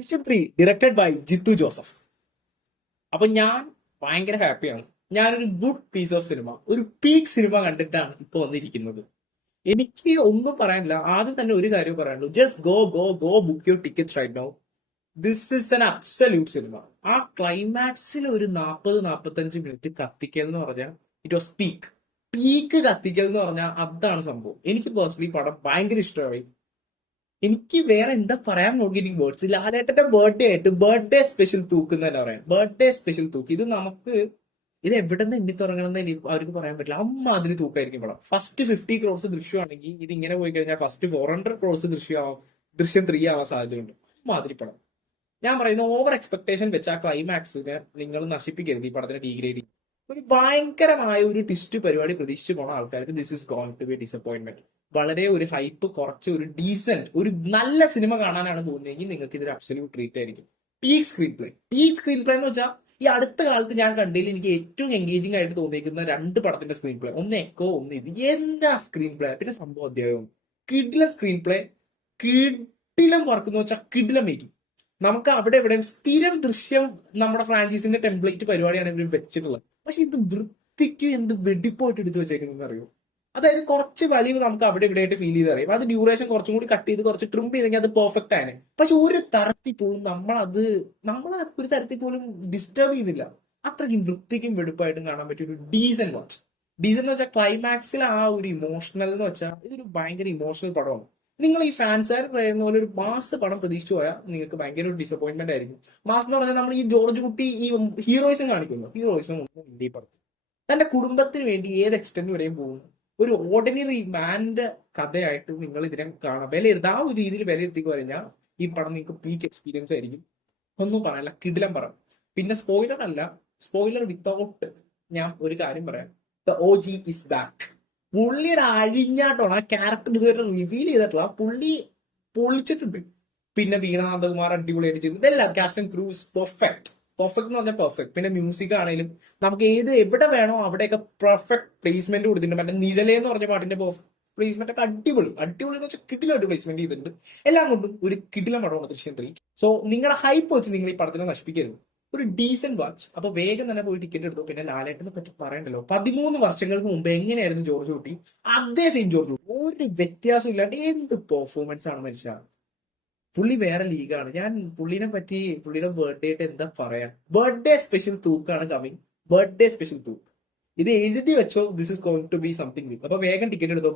ദൃശ്യം 3 directed by Jithu Joseph. അപ്പൊ ഞാൻ ഭയങ്കര ഹാപ്പിയാണ്. ഞാനൊരു ഗുഡ് പീസ് ഓഫ് സിനിമ, ഒരു പീക്ക് സിനിമ കണ്ടിട്ടാണ് ഇപ്പൊ വന്നിരിക്കുന്നത്. എനിക്ക് ഒന്നും പറയാനില്ല. ആദ്യം തന്നെ ഒരു കാര്യം പറയാനുള്ളൂ. Just go go go book your tickets right now. This is an absolute സിനിമ. ആ ക്ലൈമാക്സിൽ ഒരു 40-45 മിനിറ്റ് കത്തിക്കൽ എന്ന് പറഞ്ഞാൽ ഇറ്റ് വാസ് പീക്ക്. പീക്ക് കത്തിക്കൽ എന്ന് പറഞ്ഞാൽ അതാണ് സംഭവം. എനിക്ക് പേഴ്സണലി പടം ഭയങ്കര ഇഷ്ടമായി. എനിക്ക് വേറെ എന്താ പറയാൻ നോക്കി വേർഡ്സ്. ലാലേട്ടന്റെ ബർത്ത്ഡേ ആയിട്ട് ബർത്ത്ഡേ സ്പെഷ്യൽ തൂക്ക് എന്ന് തന്നെ പറയാം. ബർത്ത്ഡേ സ്പെഷ്യൽ തൂക്ക്. ഇത് എവിടെ നിന്ന് എണ്ണി തുടങ്ങണമെന്ന് അവർക്ക് പറയാൻ പറ്റില്ല. അമ്മാതിരി തൂക്കായിരിക്കും പടം. ഫസ്റ്റ് 50 ക്രോസ് ദൃശ്യമാണെങ്കിൽ ഇത് ഇങ്ങനെ പോയി കഴിഞ്ഞാൽ ഫസ്റ്റ് 400 ക്രോസ് ദൃശ്യം 3 ആവാൻ സാധ്യതയുണ്ട്. അമ്മാതിരി പടം. ഞാൻ പറയുന്നത് ഓവർ എക്സ്പെക്ടേഷൻ വെച്ച് ആ ക്ലൈമാക്സിനെ നിങ്ങൾ നശിപ്പിക്കരുത്. ഈ പടത്തിന് ഡീഗ്രേഡിങ് ഒരു ഭയങ്കരമായ ഒരു ട്വിസ്റ്റ് പരിപാടി പ്രതീക്ഷിച്ചു പോണ ആൾക്കാർക്ക് this is going to be disappointment. വളരെ ഒരു ഹൈപ്പ് കുറച്ച് ഒരു ഡീസന്റ് ഒരു നല്ല സിനിമ കാണാനാണ് പോകുന്നതെങ്കിൽ നിങ്ങൾക്ക് ഇതൊരു അബ്സല്യൂട്ട് ട്രീറ്റ് ആയിരിക്കും. പീക്ക് സ്ക്രീൻ പ്ലേ എന്ന് വെച്ചാൽ ഈ അടുത്ത കാലത്ത് ഞാൻ കണ്ടതിൽ എനിക്ക് ഏറ്റവും എൻഗേജിംഗ് ആയിട്ട് തോന്നിയിരിക്കുന്ന 2 പടത്തിന്റെ സ്ക്രീൻ പ്ലേ. ഒന്ന് എക്കോ, ഒന്ന് ഇത്. എന്താ സ്ക്രീൻ പ്ലേ, പിന്നെ സംഭവം അധ്യായവും. കിഡിലം സ്ക്രീൻ പ്ലേ, കിഡിലം വർക്ക് എന്ന് വെച്ചാൽ കിഡിലം മേക്കിംഗ്. നമുക്ക് അവിടെ എവിടെയും സ്ഥിരം ദൃശ്യം നമ്മുടെ ഫ്രാഞ്ചൈസിന്റെ ടെംപ്ലേറ്റ് പരിപാടിയാണ് ഇവർ വെച്ചിട്ടുള്ളത്. പക്ഷെ ഇത് വൃത്തിക്ക് എന്ത് വെടിപ്പോയിട്ട് എടുത്തു വെച്ചേക്കുന്നതെന്ന് അറിയോ? അതായത് കുറച്ച് വലിവ് നമുക്ക് അവിടെ ഇവിടെ ആയിട്ട് ഫീൽ ചെയ്ത് അറിയാം. അത് ഡ്യൂറേഷൻ കുറച്ചും കൂടി കട്ട് ചെയ്ത് കുറച്ച് ട്രിം ചെയ്തെങ്കിൽ അത് പെർഫെക്റ്റ് ആണ്. പക്ഷെ ഒരു തരത്തിൽ പോലും നമ്മളത് ഒരു തരത്തിൽ പോലും ഡിസ്റ്റർബ് ചെയ്യുന്നില്ല. അത്രയ്ക്കും വൃത്തിക്കും വെടുപ്പായിട്ടും കാണാൻ പറ്റിയ ഒരു ഡീസന്റ് വാച്ച്. ഡീസന്റ് എന്ന് വെച്ചാൽ ക്ലൈമാക്സിൽ ആ ഒരു ഇമോഷണൽ എന്ന് വെച്ചാൽ ഇതൊരു ഭയങ്കര ഇമോഷണൽ പടമാണ്. നിങ്ങൾ ഈ ഫാൻസുകാർ പറയുന്ന പോലെ ഒരു മാസ് പടം പ്രതീക്ഷിച്ചു പോയാൽ നിങ്ങൾക്ക് ഭയങ്കര ഒരു ഡിസപ്പോയിന്റ്മെന്റ് ആയിരിക്കും. മാസ് എന്ന് പറഞ്ഞാൽ നമ്മൾ ഈ ജോർജ് കുട്ടി ഈ ഹീറോയിസം കാണിക്കുന്നു. ഹീറോയിസം ഒന്നും ഈ പടത്തിൽ തന്റെ കുടുംബത്തിന് വേണ്ടി ഏത് എക്സ്റ്റെന്റ് വരെയും പോകുന്നു. ഒരു ഓർഡിനറി മാന്റെ കഥയായിട്ട് നിങ്ങൾ ഇതിനെ കാണാം. വിലയിരുത്തുക. ആ ഒരു രീതിയിൽ വിലയിരുത്തിക്ക് കഴിഞ്ഞാൽ ഈ പടം നിങ്ങൾക്ക് പീക്ക് എക്സ്പീരിയൻസ് ആയിരിക്കും. ഒന്നും പറയാനില്ല, കിടിലം പടം. പിന്നെ സ്പോയിലർ അല്ല, സ്പോയിലർ വിത്തൗട്ട് ഞാൻ ഒരു കാര്യം പറയാം. The OG is back. പുള്ളിയുടെ അഴിഞ്ഞാട്ടമാണ്. ആ ക്യാരക്ടർ ഇതുവരെ റിവീൽ ചെയ്തിട്ടുള്ള പുള്ളി പൊളിച്ചിട്ടുണ്ട്. പിന്നെ വീണാനന്ദകുമാർ അടിപൊളിയായിട്ട് ചെയ്തു. ഇതെല്ലാം കാസ്റ്റ് ആൻഡ് ക്രൂസ് പെർഫെക്റ്റ് എന്ന് പറഞ്ഞാൽ പെർഫെക്റ്റ്. പിന്നെ മ്യൂസിക് ആണെങ്കിലും നമുക്ക് എവിടെ വേണോ അവിടെയൊക്കെ പെർഫെക്റ്റ് പ്ലേസ്മെന്റ് കൊടുത്തിട്ടുണ്ട്. മറ്റേ നിഴലേ എന്ന് പറഞ്ഞ പാട്ടിന്റെ പ്ലേസ്മെന്റ് ഒക്കെ അടിപൊളി എന്ന് വെച്ചാൽ കിടിലായിട്ട് പ്ലേസ്മെന്റ് ചെയ്തിട്ടുണ്ട്. എല്ലാം കൊണ്ടും ഒരു കിടിലം പടമാണ് ദൃശ്യം 3. സോ നിങ്ങളുടെ ഹൈപ്പ് വെച്ച് നിങ്ങൾ ഈ പടത്തിനെ നശിപ്പിക്കരുത്. ഒരു ഡീസന്റ് വാച്ച്. അപ്പൊ വേഗം തന്നെ പോയി ടിക്കറ്റ് എടുത്തു. പിന്നെ ലാലേട്ടനെ പറ്റി പറയണ്ടല്ലോ. 13 വർഷങ്ങൾക്ക് മുമ്പ് എങ്ങനെയായിരുന്നു ജോർജ് കുട്ടി, അതേ സെയിം ജോർജ് കുട്ടി. ഒരു വ്യത്യാസം ഇല്ലാണ്ട് എന്ത് പെർഫോമൻസ് ആണ് മനുഷ്യ. പുള്ളി വേറെ ലീഗാണ്. ഞാൻ പുള്ളിനെ പറ്റി പുള്ളിയുടെ ബർത്ത്ഡേ ആയിട്ട് എന്താ പറയാ. ബർത്ത്ഡേ സ്പെഷ്യൽ തൂക്കാണ് കമ്മിങ്. ബർത്ത്ഡേ സ്പെഷ്യൽ തൂക്ക്. ഇത് എഴുതി വെച്ചോ. This is going to be something. അപ്പൊ വേഗം ടിക്കറ്റ് എടുത്തോ.